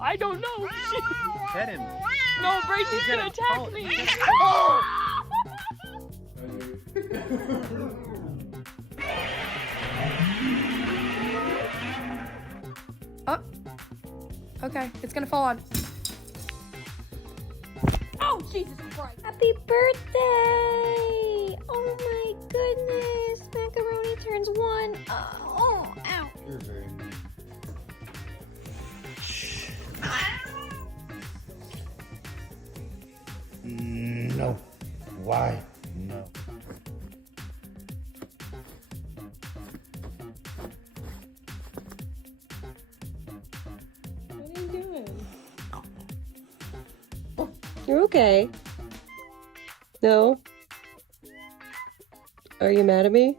I don't know. Pet him. No, Bracey's gonna attack me. Oh. Okay, it's gonna fall on. Oh, Jesus Christ. Happy birthday! Oh my goodness. Macaroni turns 1. Oh, ow. You're very mean. No. Why? No. What are you doing? You're okay. No? Are you mad at me?